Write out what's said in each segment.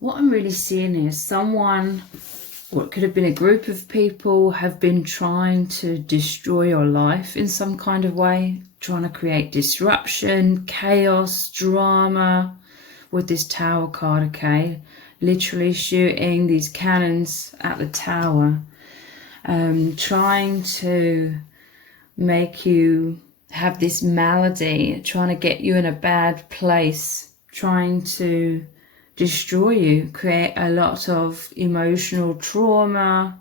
what I'm really seeing is someone, or it could have been a group of people, have been trying to destroy your life in some kind of way, trying to create disruption, chaos, drama with this Tower card, okay? Literally shooting these cannons at the Tower, trying to make you have this malady, trying to get you in a bad place, trying to destroy you, create a lot of emotional trauma.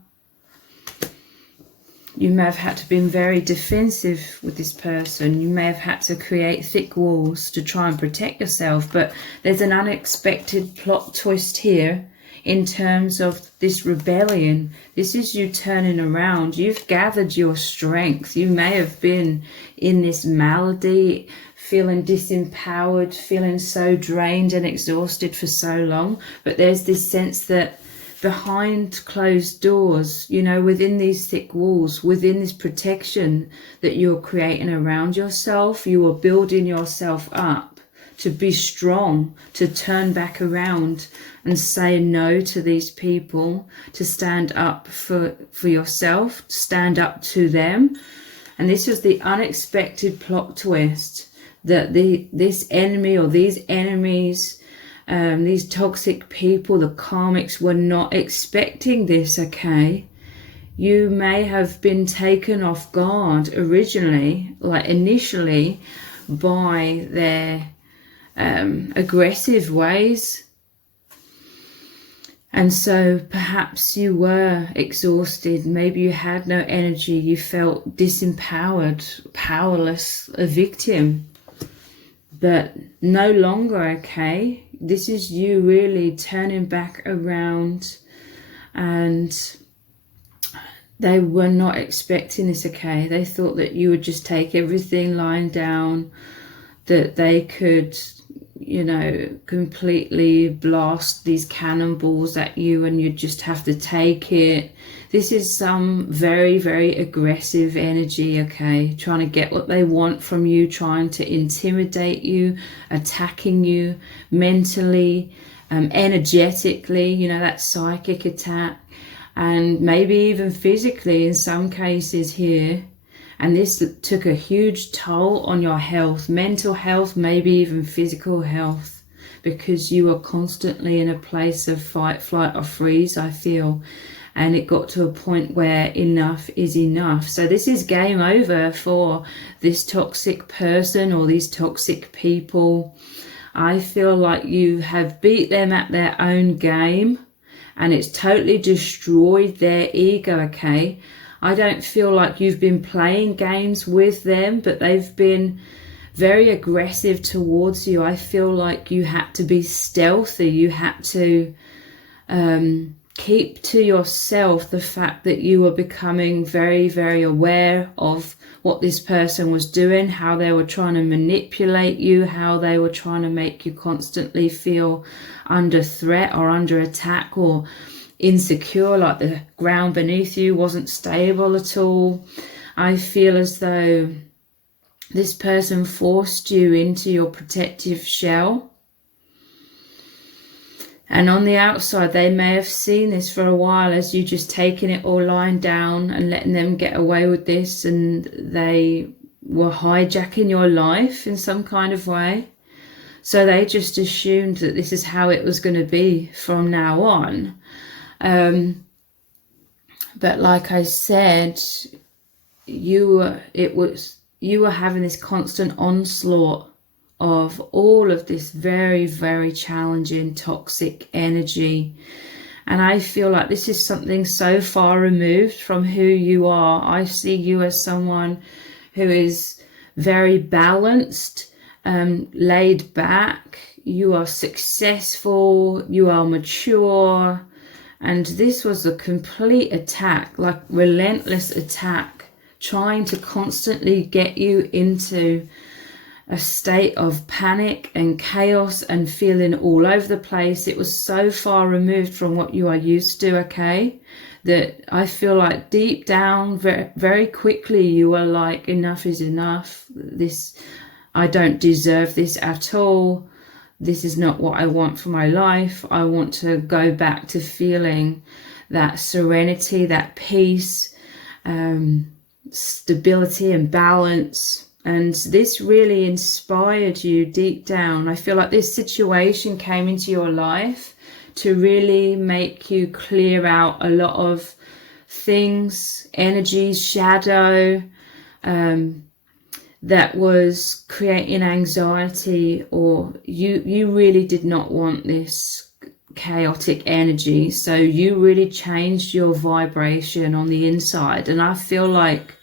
You may have had to be very defensive with this person. You may have had to create thick walls to try and protect yourself, but there's an unexpected plot twist here in terms of this rebellion. This is you turning around. You've gathered your strength. You may have been in this malady, feeling disempowered, feeling so drained and exhausted for so long, but there's this sense that behind closed doors, you know, within these thick walls, within this protection that you're creating around yourself, you are building yourself up to be strong, to turn back around and say no to these people, to stand up for yourself, stand up to them. And this was the unexpected plot twist that this enemy or these enemies, these toxic people, the karmics, were not expecting this, okay? You may have been taken off guard originally, like initially, by their aggressive ways. And so perhaps you were exhausted, maybe you had no energy, you felt disempowered, powerless, a victim. But no longer, okay? This is you really turning back around, and they were not expecting this, okay? They thought that you would just take everything lying down, that they could, you know, completely blast these cannonballs at you and you'd just have to take it. This is some very, very aggressive energy, okay? Trying to get what they want from you, trying to intimidate you, attacking you mentally, energetically, you know, that psychic attack, and maybe even physically in some cases here. And this took a huge toll on your health, mental health, maybe even physical health, because you were constantly in a place of fight, flight, or freeze, I feel. And it got to a point where enough is enough. So this is game over for this toxic person or these toxic people. I feel like you have beat them at their own game and it's totally destroyed their ego, okay? I don't feel like you've been playing games with them, but they've been very aggressive towards you. I feel like you had to be stealthy. You had to keep to yourself the fact that you were becoming very, very aware of what this person was doing, how they were trying to manipulate you, how they were trying to make you constantly feel under threat or under attack or insecure, like the ground beneath you wasn't stable at all. I feel as though this person forced you into your protective shell. And on the outside, they may have seen this for a while as you just taking it all lying down and letting them get away with this. And they were hijacking your life in some kind of way. So they just assumed that this is how it was going to be from now on. But like I said, you were having this constant onslaught of all of this very, very challenging toxic energy. And I feel like this is something so far removed from who you are. I see you as someone who is very balanced, laid back. You are successful, you are mature. And this was a complete attack, like relentless attack, trying to constantly get you into a state of panic and chaos and feeling all over the place. It was so far removed from what you are used to, okay, that I feel like deep down, very, very quickly, you were like, enough is enough. This, I don't deserve this at all. this is not what I want for my life. I want to go back to feeling that serenity, that peace, stability and balance. And this really inspired you deep down. I feel like this situation came into your life to really make you clear out a lot of things, energies, shadow, that was creating anxiety, or you really did not want this chaotic energy. So you really changed your vibration on the inside. And I feel like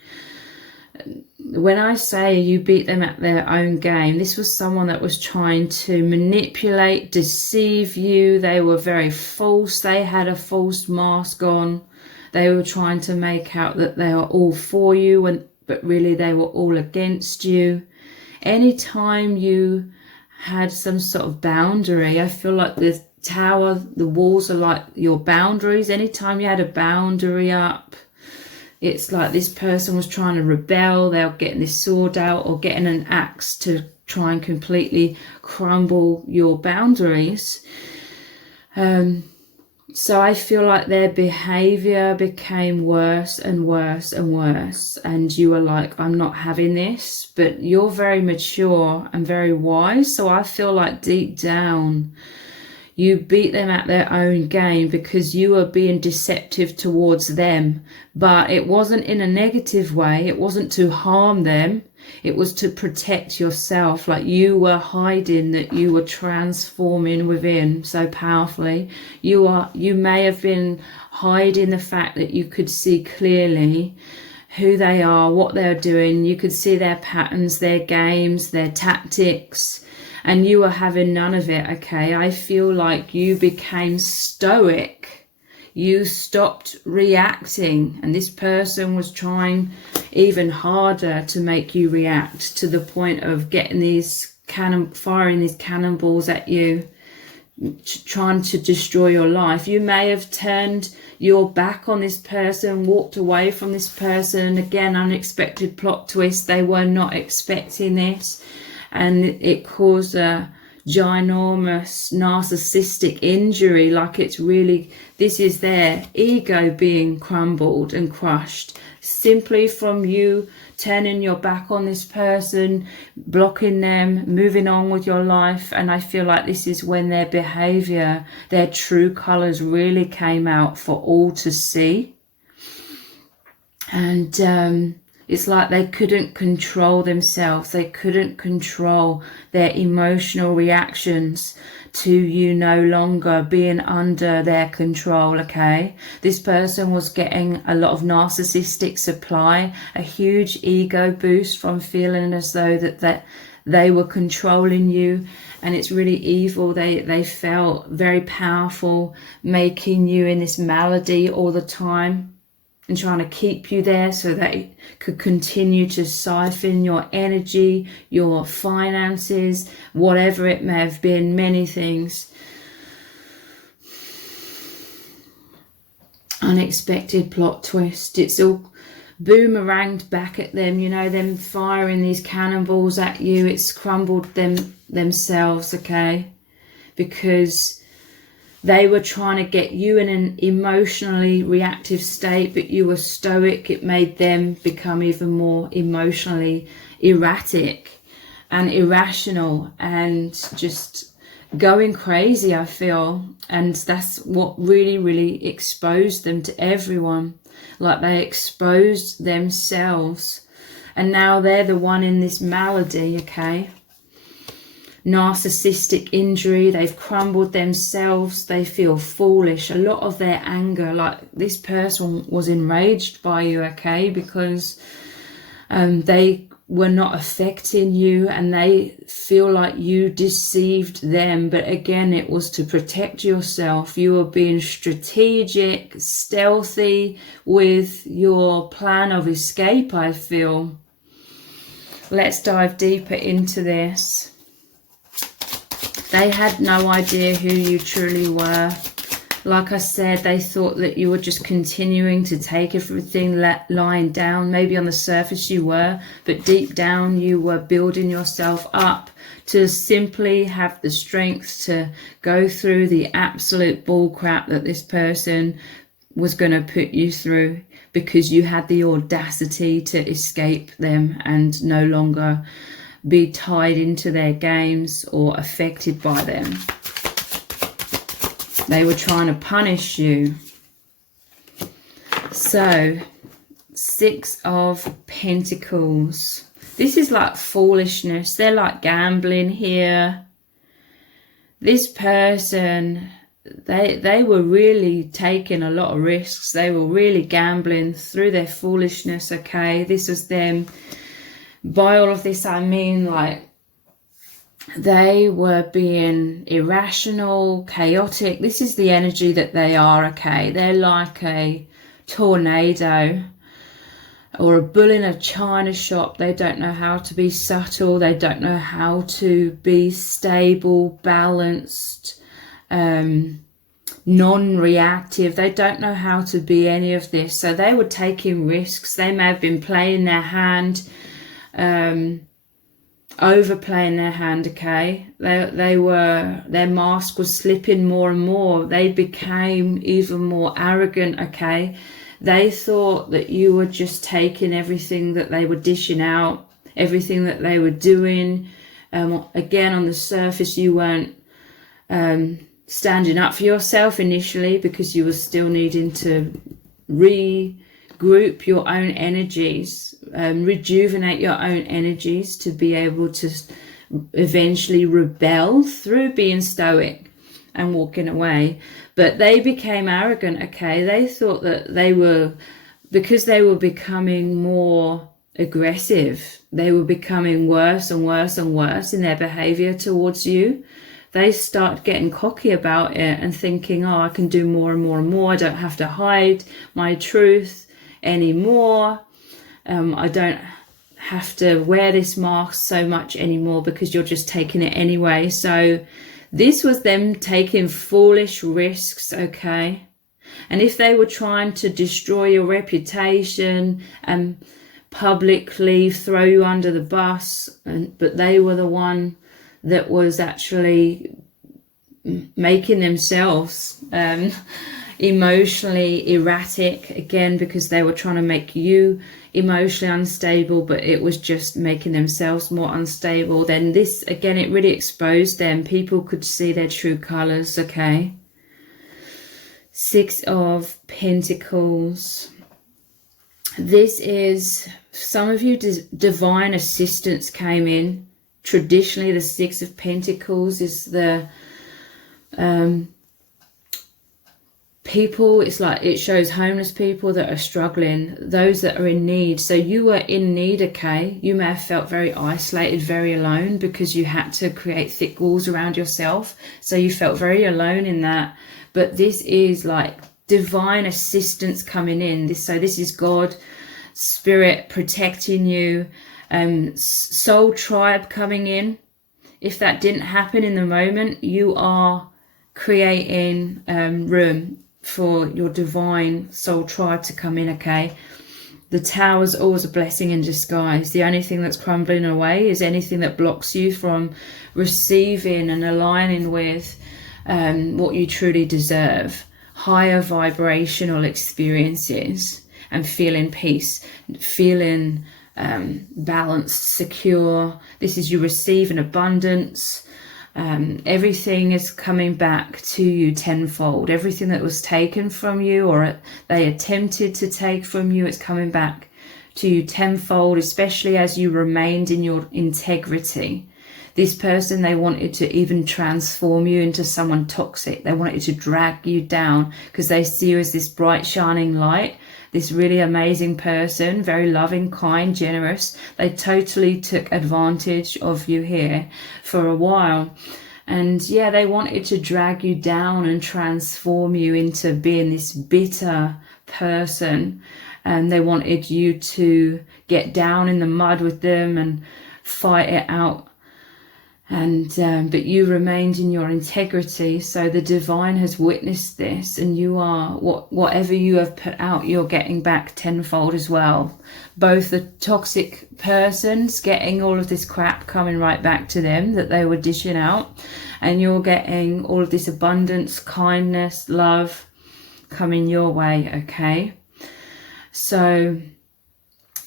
when I say you beat them at their own game, this was someone that was trying to manipulate, deceive you. They were very false. They had a false mask on. They were trying to make out that they are all for you, but really they were all against you. Anytime you had some sort of boundary, I feel like the tower, the walls are like your boundaries. Anytime you had a boundary up, it's like this person was trying to rebel. They were getting this sword out or getting an axe to try and completely crumble your boundaries. So I feel like their behavior became worse and worse and worse. And you were like, I'm not having this. But you're very mature and very wise. So I feel like deep down, you beat them at their own game because you were being deceptive towards them. But it wasn't in a negative way. It wasn't to harm them. It was to protect yourself. Like you were hiding that you were transforming within so powerfully. You may have been hiding the fact that you could see clearly who they are, what they're doing. You could see their patterns, their games, their tactics. And you were having none of it, okay? I feel like you became stoic. You stopped reacting. And this person was trying even harder to make you react, to the point of getting these firing these cannonballs at you, trying to destroy your life. You may have turned your back on this person, walked away from this person. Again, unexpected plot twist. They were not expecting this. And it caused a ginormous narcissistic injury. Like it's really, this is their ego being crumbled and crushed simply from you turning your back on this person, blocking them, moving on with your life. And I feel like this is when their behavior, their true colors really came out for all to see. And it's like they couldn't control themselves. They couldn't control their emotional reactions to you no longer being under their control, okay? This person was getting a lot of narcissistic supply, a huge ego boost from feeling as though that they were controlling you. And it's really evil. They felt very powerful, making you in this malady all the time, and trying to keep you there so they could continue to siphon your energy, your finances, whatever it may have been, many things. Unexpected plot twist. It's all boomeranged back at them, you know, them firing these cannonballs at you. It's crumbled themselves, okay? Because they were trying to get you in an emotionally reactive state, but you were stoic. It made them become even more emotionally erratic and irrational and just going crazy, I feel. And that's what really, really exposed them to everyone. Like they exposed themselves. And now they're the one in this malady, okay? Narcissistic injury. They've crumbled themselves. They feel foolish. A lot of their anger, like this person was enraged by you, okay, because they were not affecting you and they feel like you deceived them. But again, it was to protect yourself. You were being strategic, stealthy with your plan of escape, I feel. Let's dive deeper into this. They had no idea who you truly were. Like I said, they thought that you were just continuing to take everything, lying down. Maybe on the surface you were, but deep down you were building yourself up to simply have the strength to go through the absolute bull crap that this person was going to put you through, because you had the audacity to escape them and no longer be tied into their games or affected by them. They were trying to punish you. So, 6 of Pentacles. This is like foolishness. They're like gambling here. This person, they were really taking a lot of risks. They were really gambling through their foolishness, okay? This was them. By all of this, I mean, like, they were being irrational, chaotic. This is the energy that they are, okay? They're like a tornado or a bull in a china shop. They don't know how to be subtle. They don't know how to be stable, balanced, non-reactive. They don't know how to be any of this. So they were taking risks. They may have been playing their hand, overplaying their hand, okay? They were, their mask was slipping more and more. They became even more arrogant, okay? They thought that you were just taking everything that they were dishing out, everything that they were doing. Again, on the surface, you weren't standing up for yourself initially, because you were still needing to regroup your own energies, rejuvenate your own energies to be able to eventually rebel through being stoic and walking away. But they became arrogant, okay? They thought that they were, because they were becoming more aggressive, they were becoming worse and worse and worse in their behavior towards you. They start getting cocky about it and thinking, oh, I can do more and more and more. I don't have to hide my truth anymore. I don't have to wear this mask so much anymore, because you're just taking it anyway. So this was them taking foolish risks, okay? And if they were trying to destroy your reputation and publicly throw you under the bus, but they were the one that was actually making themselves emotionally erratic, again, because they were trying to make you emotionally unstable, but it was just making themselves more unstable. Then this, again, it really exposed them. People could see their true colors, okay? 6 of Pentacles. This is, some of you, divine assistance came in. Traditionally, the 6 of Pentacles is the people, it's like it shows homeless people that are struggling, those that are in need. So you were in need, okay? You may have felt very isolated, very alone, because you had to create thick walls around yourself. So you felt very alone in that. But this is like divine assistance coming in. So this is God, Spirit protecting you, soul tribe coming in. If that didn't happen in the moment, you are creating room for your divine soul tribe to come in, okay? The Tower is always a blessing in disguise. The only thing that's crumbling away is anything that blocks you from receiving and aligning with what you truly deserve. Higher vibrational experiences and feeling peace, feeling balanced, secure. This is you receive in abundance. Everything is coming back to you tenfold. Everything that was taken from you or they attempted to take from you, it's coming back to you tenfold, especially as you remained in your integrity. This person, they wanted to even transform you into someone toxic. They wanted to drag you down because they see you as this bright, shining light, this really amazing person, very loving, kind, generous. They totally took advantage of you here for a while. And yeah, they wanted to drag you down and transform you into being this bitter person. And they wanted you to get down in the mud with them and fight it out And but you remained in your integrity, so the divine has witnessed this, and you are whatever you have put out, you're getting back tenfold as well. Both the toxic persons getting all of this crap coming right back to them that they were dishing out, and you're getting all of this abundance, kindness, love coming your way. Okay, so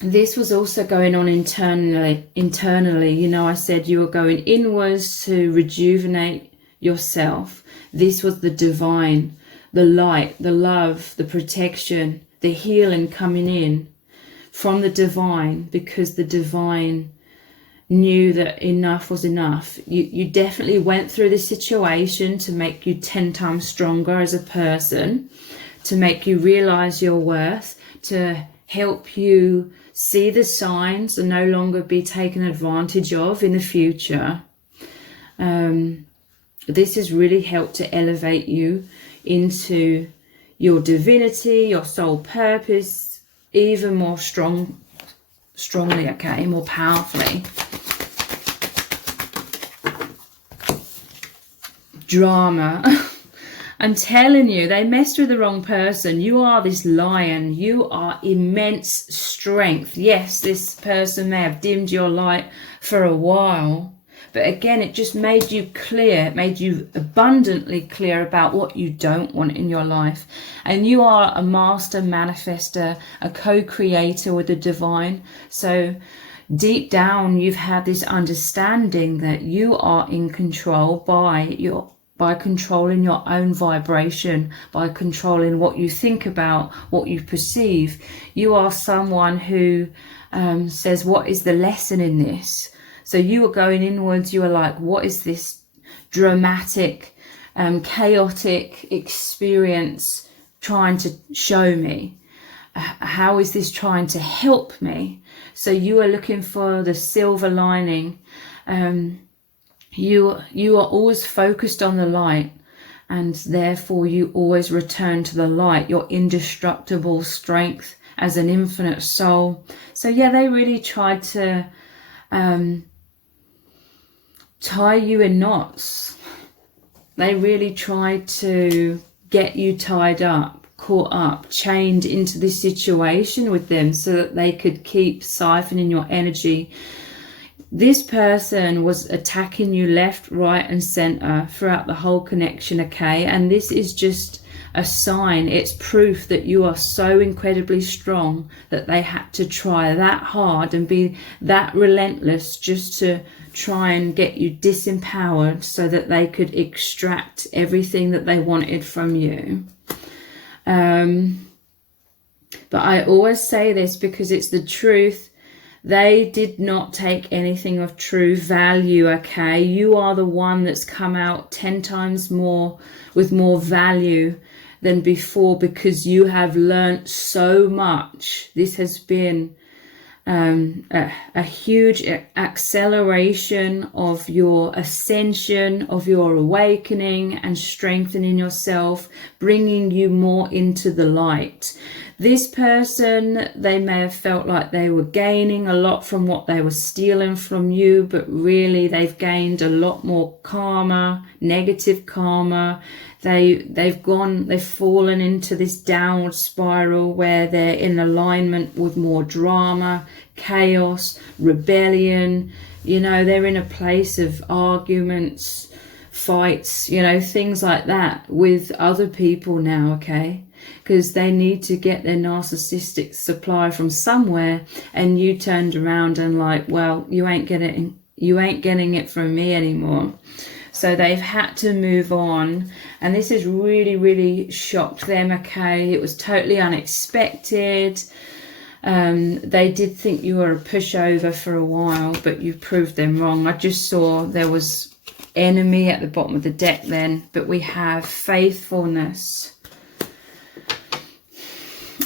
this was also going on internally. You know, I said you were going inwards to rejuvenate yourself. This was the divine, the light, the love, the protection, the healing coming in from the divine, because the divine knew that enough was enough. You definitely went through this situation to make you 10 times stronger as a person, to make you realize your worth, to help you see the signs and no longer be taken advantage of in the future. This has really helped to elevate you into your divinity, your soul purpose, even more strongly, okay, more powerfully. Drama. I'm telling you, they messed with the wrong person. You are this lion. You are immense strength. Yes, this person may have dimmed your light for a while, but again, it just made you clear. It made you abundantly clear about what you don't want in your life. And you are a master manifester, a co-creator with the divine. So deep down, you've had this understanding that you are in control by controlling your own vibration, by controlling what you think about, what you perceive. You are someone who says, what is the lesson in this? So you are going inwards. You are like, what is this dramatic, chaotic experience trying to show me? How is this trying to help me? So you are looking for the silver lining. You are always focused on the light, and therefore you always return to the light, your indestructible strength as an infinite soul. So yeah, they really tried to tie you in knots. They really tried to get you tied up, caught up, chained into this situation with them so that they could keep siphoning your energy. This person was attacking you left, right and center throughout the whole connection, okay? And this is just a sign. It's proof that you are so incredibly strong that they had to try that hard and be that relentless just to try and get you disempowered so that they could extract everything that they wanted from you. But I always say this because it's the truth. They did not take anything of true value, okay? You are the one that's come out 10 times more with more value than before because you have learnt so much. This has been a huge acceleration of your ascension, of your awakening and strengthening yourself, bringing you more into the light. This person, they may have felt like they were gaining a lot from what they were stealing from you, but really they've gained a lot more karma, negative karma. They've fallen into this downward spiral where they're in alignment with more drama, chaos, rebellion. You know, they're in a place of arguments, fights, you know, things like that with other people now, okay? Because they need to get their narcissistic supply from somewhere, and you turned around and like, well, you ain't getting it from me anymore. So they've had to move on, and this has really, really shocked them, okay? It was totally unexpected. They did think you were a pushover for a while, but you proved them wrong. I just saw there was enemy at the bottom of the deck then, but we have faithfulness.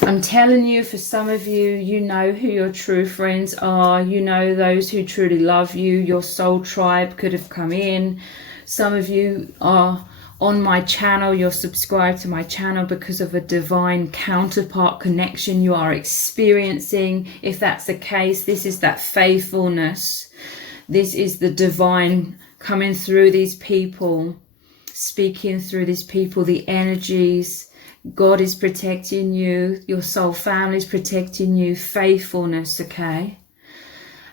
I'm telling you, for some of you, you know who your true friends are. You know those who truly love you. Your soul tribe could have come in. Some of you are on my channel. You're subscribed to my channel because of a divine counterpart connection you are experiencing. If that's the case, this is that faithfulness. This is the divine coming through these people, speaking through these people, the energies. God is protecting you. Your soul family is protecting you. Faithfulness, okay?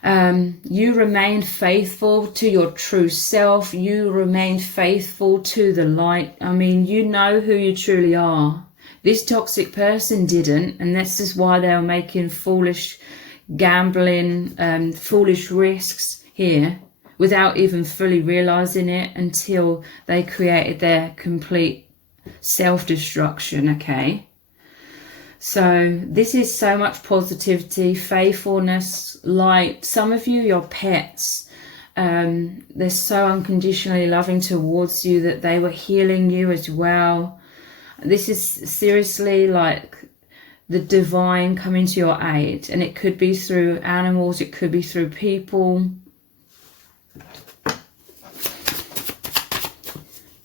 You remain faithful to your true self. You remain faithful to the light. I mean, you know who you truly are. This toxic person didn't, and this is why they were making foolish gambling, foolish risks here without even fully realizing it until they created their complete self-destruction, okay? So this is so much positivity, faithfulness, light. Some of you, your pets, they're so unconditionally loving towards you that they were healing you as well. This is seriously like the divine coming to your aid, and it could be through animals, it could be through people.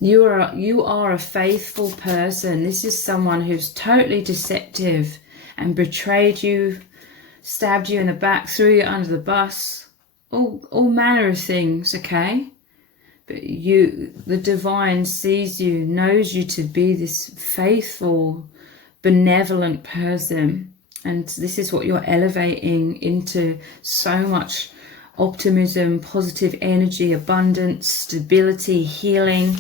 You are a faithful person. This is someone who's totally deceptive and betrayed you, stabbed you in the back, threw you under the bus, all manner of things, okay? But the divine sees you, knows you to be this faithful, benevolent person. And this is what you're elevating into so much optimism, positive energy, abundance, stability, healing.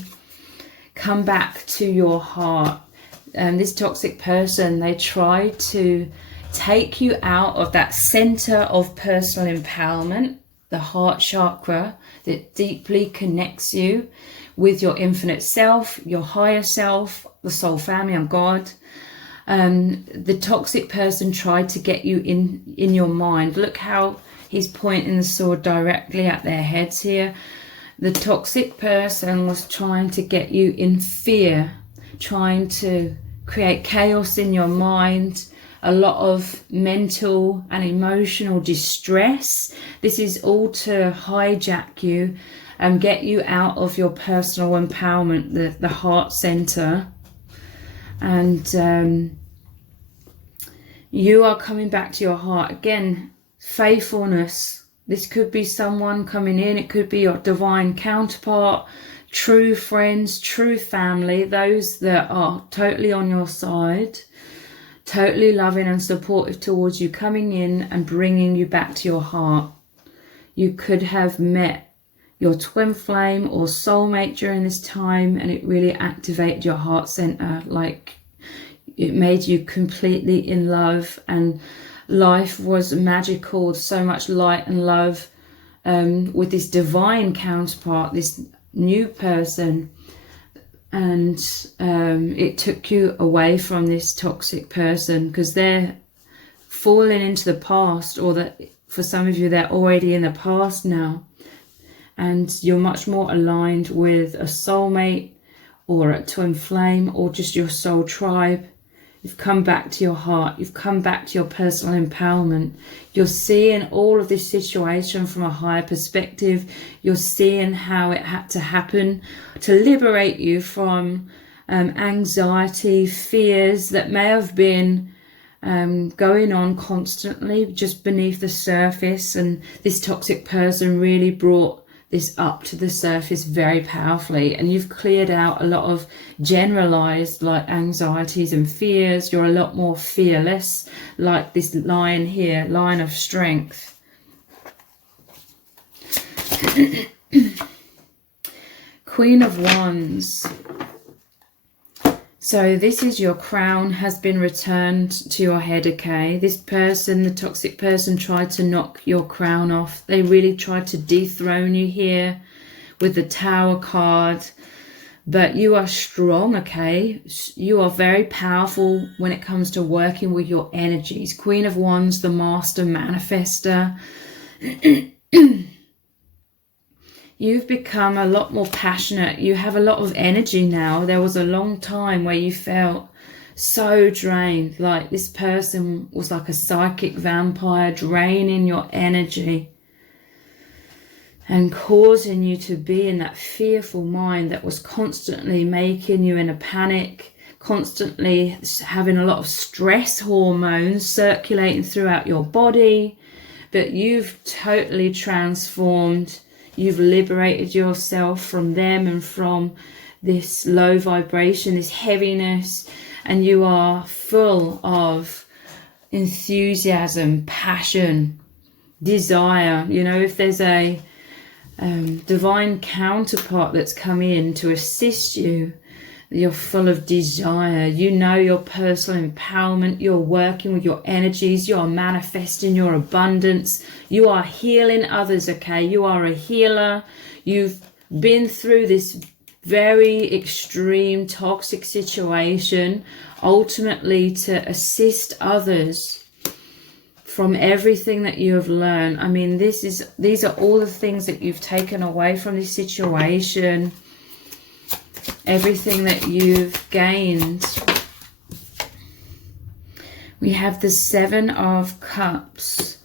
Come back to your heart. This toxic person, they try to take you out of that center of personal empowerment, the heart chakra that deeply connects you with your infinite self, your higher self, the soul family and God. The toxic person tried to get you in your mind. Look how he's pointing the sword directly at their heads here. The toxic person was trying to get you in fear, trying to create chaos in your mind, a lot of mental and emotional distress. This is all to hijack you and get you out of your personal empowerment, the heart center. And you are coming back to your heart. Again, faithfulness. This could be someone coming in. It could be your divine counterpart, true friends, true family, those that are totally on your side, totally loving and supportive towards you, coming in and bringing you back to your heart. You could have met your twin flame or soulmate during this time, and it really activated your heart center. Like, it made you completely in love, and life was magical, so much light and love with this divine counterpart, this new person. And it took you away from this toxic person because they're falling into the past, or that for some of you, they're already in the past now. And you're much more aligned with a soulmate or a twin flame or just your soul tribe. You've come back to your heart. You've come back to your personal empowerment. You're seeing all of this situation from a higher perspective. You're seeing how it had to happen to liberate you from anxiety, fears that may have been going on constantly just beneath the surface. And this toxic person really brought this up to the surface very powerfully, and you've cleared out a lot of generalized like anxieties and fears. You're a lot more fearless, like this lion here, lion of strength. Queen of Wands. So this is your crown has been returned to your head, okay? This person, the toxic person, tried to knock your crown off. They really tried to dethrone you here with the Tower card. But you are strong, okay? You are very powerful when it comes to working with your energies. Queen of Wands, the master manifester. You've become a lot more passionate. You have a lot of energy now. There was a long time where you felt so drained. Like this person was like a psychic vampire, draining your energy and causing you to be in that fearful mind that was constantly making you in a panic, constantly having a lot of stress hormones circulating throughout your body. But you've totally transformed. You've liberated yourself from them and from this low vibration, this heaviness, and you are full of enthusiasm, passion, desire. You know, if there's a divine counterpart that's come in to assist you, you're full of desire. You know your personal empowerment. You're working with your energies. You are manifesting your abundance. You are healing others, okay? You are a healer. You've been through this very extreme toxic situation, ultimately to assist others from everything that you have learned. I mean, these are all the things that you've taken away from this situation. Everything that you've gained. We have the 7 of Cups.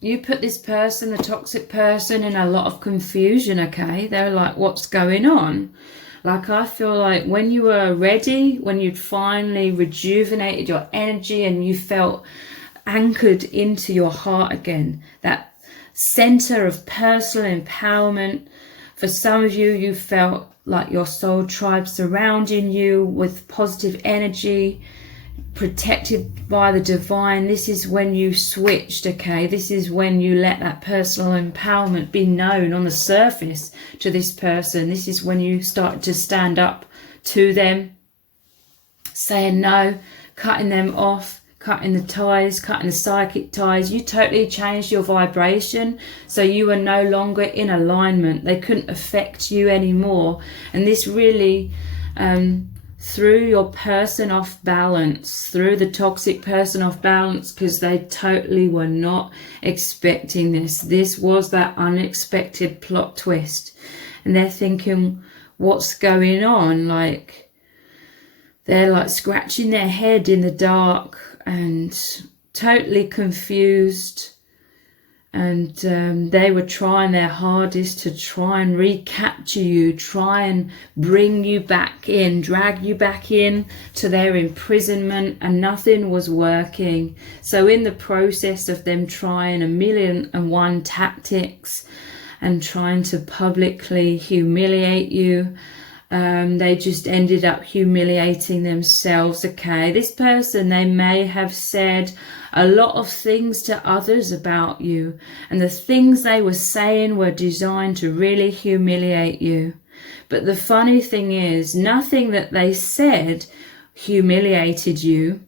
You put this person, the toxic person, in a lot of confusion, okay? They're like, what's going on? Like, I feel like when you were ready, when you'd finally rejuvenated your energy and you felt anchored into your heart again, that center of personal empowerment. For some of you, you felt like your soul tribe surrounding you with positive energy, protected by the divine. This is when you switched, okay? This is when you let that personal empowerment be known on the surface to this person. This is when you started to stand up to them, saying no, cutting them off, cutting the ties, cutting the psychic ties. You totally changed your vibration, so you were no longer in alignment. They couldn't affect you anymore. And this really threw your person off balance, threw the toxic person off balance, because they totally were not expecting this. This was that unexpected plot twist. And they're thinking, what's going on? Like, they're like scratching their head in the dark and totally confused, and they were trying their hardest to try and recapture you, try and bring you back in, drag you back in to their imprisonment, and nothing was working. So in the process of them trying 1,000,001 tactics and trying to publicly humiliate you, they just ended up humiliating themselves, okay? This person, they may have said a lot of things to others about you, and the things they were saying were designed to really humiliate you. But the funny thing is, nothing that they said humiliated you.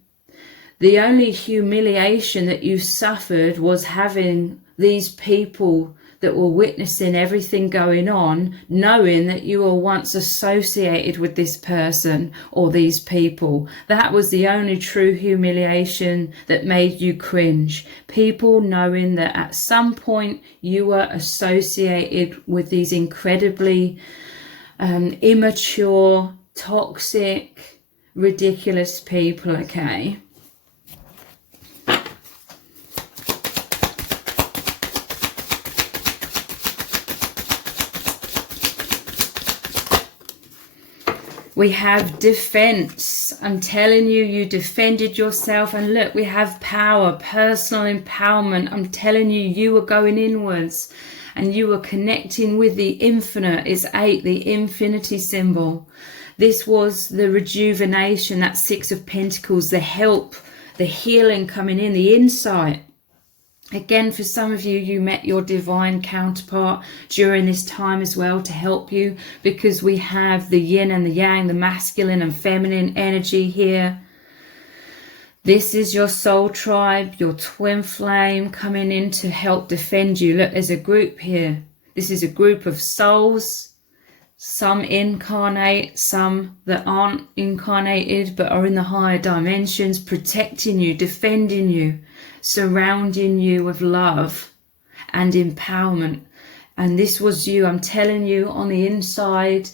The only humiliation that you suffered was having these people that were witnessing everything going on, knowing that you were once associated with this person or these people. That was the only true humiliation that made you cringe. People knowing that at some point you were associated with these incredibly immature, toxic, ridiculous people, okay? We have defense. I'm telling you, you defended yourself. And look, we have power, personal empowerment. I'm telling you, you were going inwards and you were connecting with the infinite. It's 8, the infinity symbol. This was the rejuvenation, that 6 of Pentacles, the help, the healing coming in, the insight. Again, for some of you, you met your divine counterpart during this time as well to help you, because we have the yin and the yang, the masculine and feminine energy here. This is your soul tribe, your twin flame coming in to help defend you. Look, there's a group here. This is a group of souls, some incarnate, some that aren't incarnated but are in the higher dimensions, protecting you, defending you, surrounding you with love and empowerment. And this was you, I'm telling you, on the inside,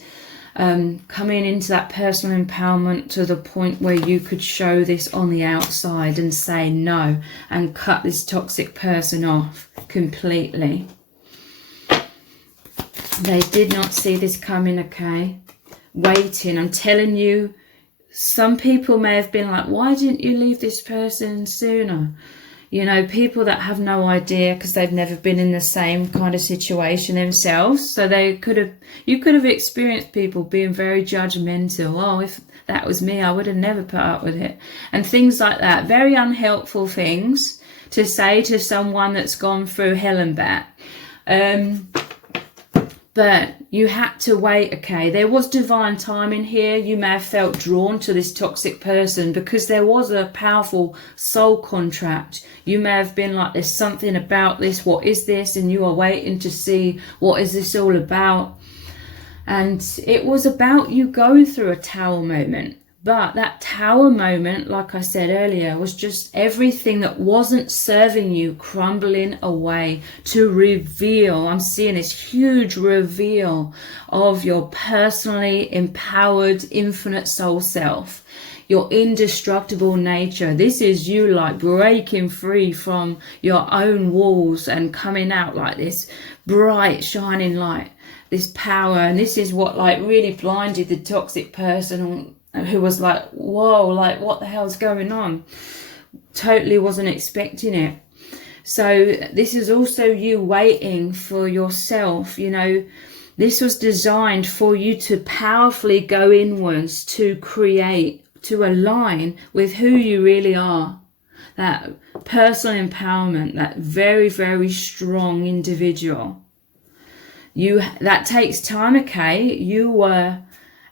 coming into that personal empowerment to the point where you could show this on the outside and say no and cut this toxic person off completely. They did not see this coming, okay? Waiting, I'm telling you, some people may have been like, why didn't you leave this person sooner? You know, people that have no idea because they've never been in the same kind of situation themselves. So you could have experienced people being very judgmental. Oh, if that was me, I would have never put up with it. And things like that. Very unhelpful things to say to someone that's gone through hell and back. But you had to wait, okay? There was divine timing here. You may have felt drawn to this toxic person because there was a powerful soul contract. You may have been like, there's something about this. What is this? And you are waiting to see, what is this all about? And it was about you going through a tower moment. But that tower moment, like I said earlier, was just everything that wasn't serving you crumbling away to reveal. I'm seeing this huge reveal of your personally empowered infinite soul self, your indestructible nature. This is you like breaking free from your own walls and coming out like this bright shining light, this power. And this is what like really blinded the toxic person who was like, whoa, like what the hell's going on? Totally wasn't expecting it. So this is also you waiting for yourself. You know, this was designed for you to powerfully go inwards, to create, to align with who you really are. That personal empowerment, that very, very strong individual. That takes time, okay? You were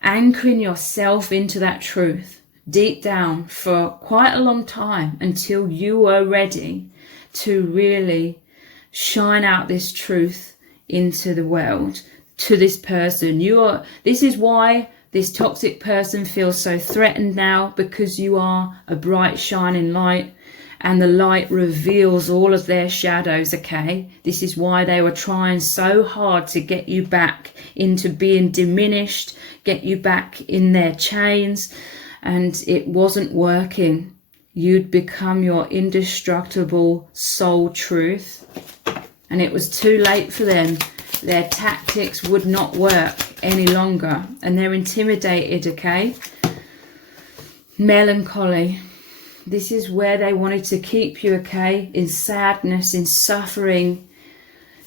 anchoring yourself into that truth deep down for quite a long time until you were ready to really shine out this truth into the world, to this person. This is why this toxic person feels so threatened now, because you are a bright shining light, and the light reveals all of their shadows, okay? This is why they were trying so hard to get you back into being diminished, get you back in their chains, and it wasn't working. You'd become your indestructible soul truth, and it was too late for them. Their tactics would not work any longer, and they're intimidated, okay? Melancholy. This is where they wanted to keep you, okay? In sadness, in suffering.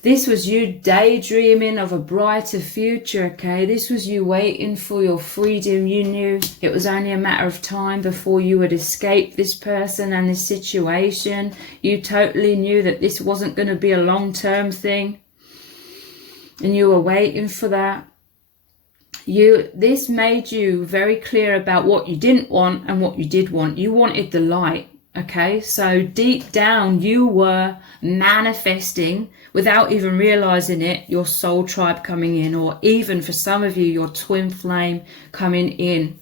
This was you daydreaming of a brighter future, okay? This was you waiting for your freedom. You knew it was only a matter of time before you would escape this person and this situation. You totally knew that this wasn't going to be a long-term thing. And you were waiting for that. This made you very clear about what you didn't want and what you did want. You wanted the light, okay? So deep down you were manifesting, without even realizing it, your soul tribe coming in, or even for some of you, your twin flame coming in.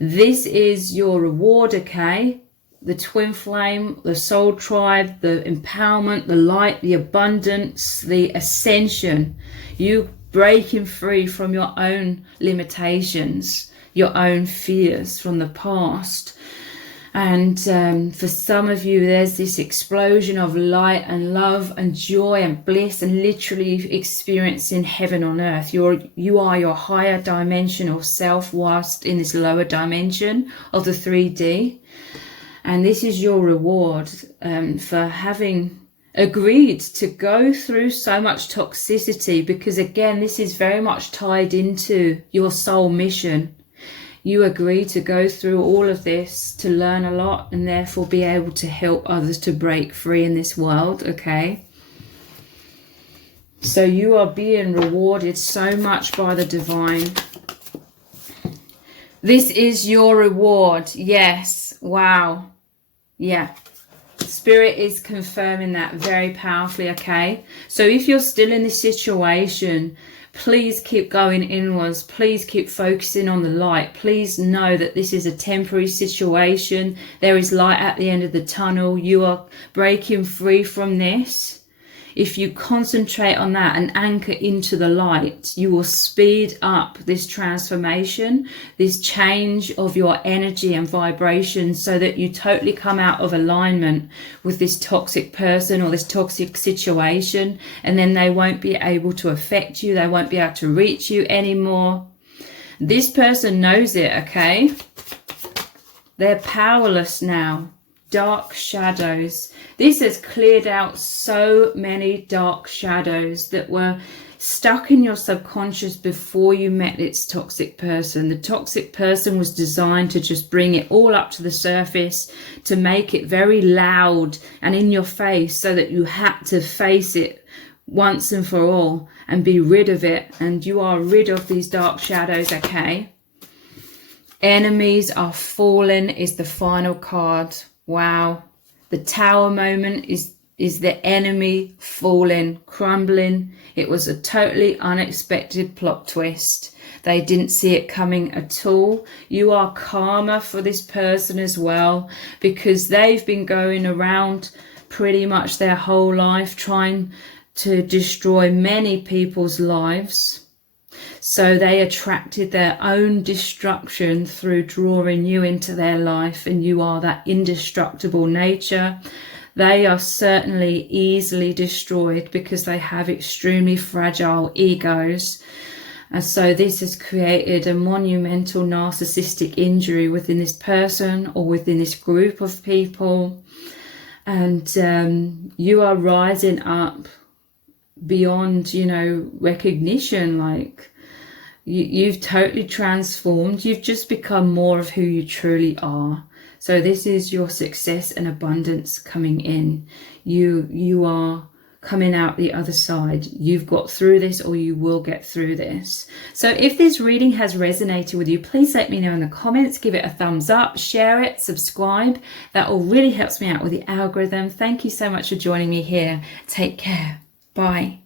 This is your reward, okay? The twin flame, the soul tribe, the empowerment, the light, the abundance, the ascension. You breaking free from your own limitations, your own fears from the past. And for some of you, there's this explosion of light and love and joy and bliss, and literally experiencing heaven on earth. You are your higher dimensional self whilst in this lower dimension of the 3D. And this is your reward for having agreed to go through so much toxicity, because again, this is very much tied into your soul mission. You agreed to go through all of this to learn a lot and therefore be able to help others to break free in this world, okay? So you are being rewarded so much by the divine. This is your reward. Yes. Wow. Yeah. Spirit is confirming that very powerfully, okay? So if you're still in this situation, please keep going inwards. Please keep focusing on the light. Please know that this is a temporary situation. There is light at the end of the tunnel. You are breaking free from this. If you concentrate on that and anchor into the light, you will speed up this transformation, this change of your energy and vibration, so that you totally come out of alignment with this toxic person or this toxic situation, and then they won't be able to affect you. They won't be able to reach you anymore. This person knows it, okay? They're powerless now. dark shadows. This has cleared out so many dark shadows that were stuck in your subconscious before you met its toxic person. The toxic person was designed to just bring it all up to the surface, to make it very loud and in your face, so that you had to face it once and for all and be rid of it. And you are rid of these dark shadows, okay? Enemies are fallen is the final card. Wow. The Tower moment is the enemy falling, crumbling. It was a totally unexpected plot twist. They didn't see it coming at all. You are karma for this person as well, because they've been going around pretty much their whole life trying to destroy many people's lives. So they attracted their own destruction through drawing you into their life, and you are that indestructible nature. They are certainly easily destroyed because they have extremely fragile egos. And so this has created a monumental narcissistic injury within this person or within this group of people. And you are rising up beyond, recognition. Like you've totally transformed. You've just become more of who you truly are. So this is your success and abundance coming in. You are coming out the other side. You've got through this, or you will get through this. So if this reading has resonated with you, please let me know in the comments. Give it a thumbs up, share it, subscribe. That all really helps me out with the algorithm. Thank you so much for joining me here. Take care. Bye.